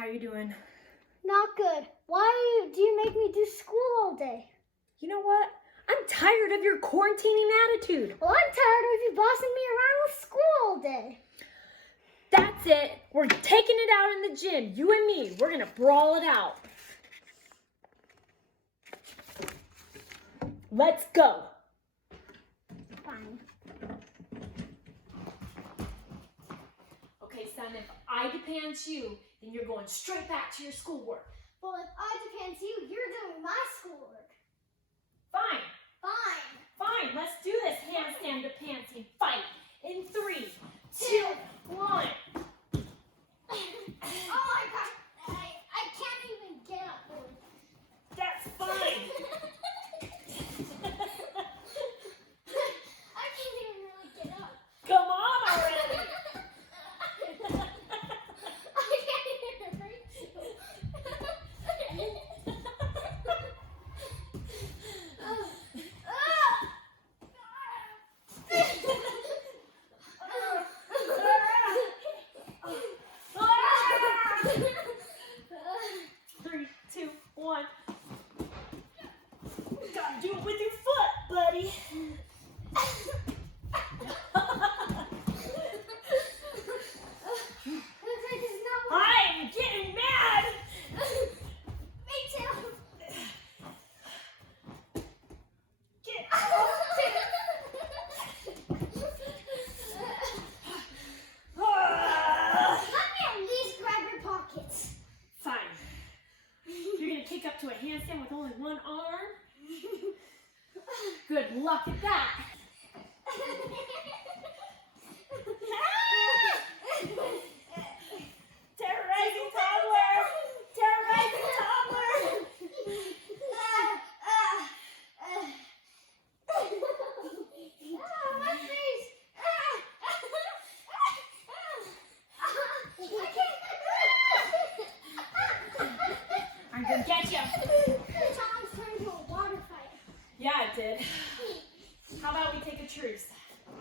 How are you doing? Not good. Why do you make me do school all day? You know what? I'm tired of your quarantining attitude. Well, I'm tired of you bossing me around with school all day. That's it. We're taking it out in the gym. You and me. We're going to brawl it out. Let's go. Fine. Okay, son, if I depend you, then you're going straight back to your schoolwork. Well, if I depend on you, you're doing my schoolwork. Fine. Fine. Fine. Let's do this handstand to pantsing fight in 3, 2, 1. Oh my God. I can't even get up. That's fine. I can't even really get up. Come on already. I can't even reach you. 3, 2, 1. Gotta do it with your foot, buddy. I'm getting mad. Me too. Get off. Let me at least grab your pockets. Fine. You're gonna kick up to a handstand with only one arm? Good luck at that. Terrorizing toddler! Terrorizing toddler! My face. I'm gonna get you. This almost turned into a water fight. Yeah, it did. How about we take a truce?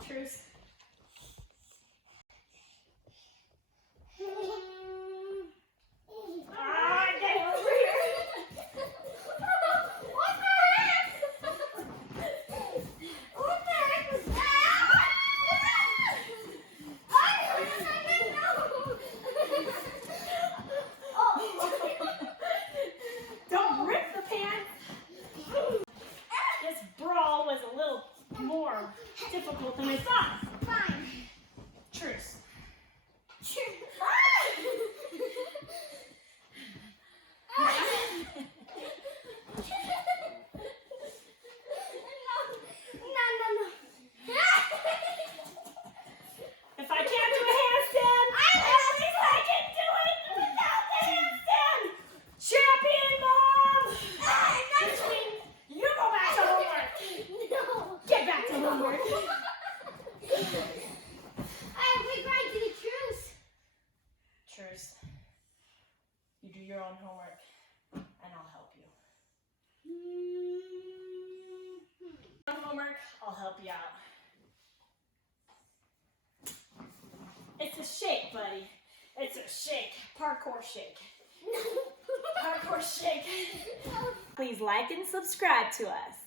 Truce? Get over here! What the heck? What the heck was that? I didn't know. Don't rip the pants! This brawl was a little more difficult than I thought. Fine. Truce. No. If I can't do a handstand, at least I can do it without the handstand! Champion, Mom! Which means you go back to homework. No. Get back to homework. We agreed to the truce. Truce. You do your own homework, and I'll help you. Homework, I'll help you out. It's a shake, buddy. It's a shake. Parkour shake. Parkour shake. Please like and subscribe to us.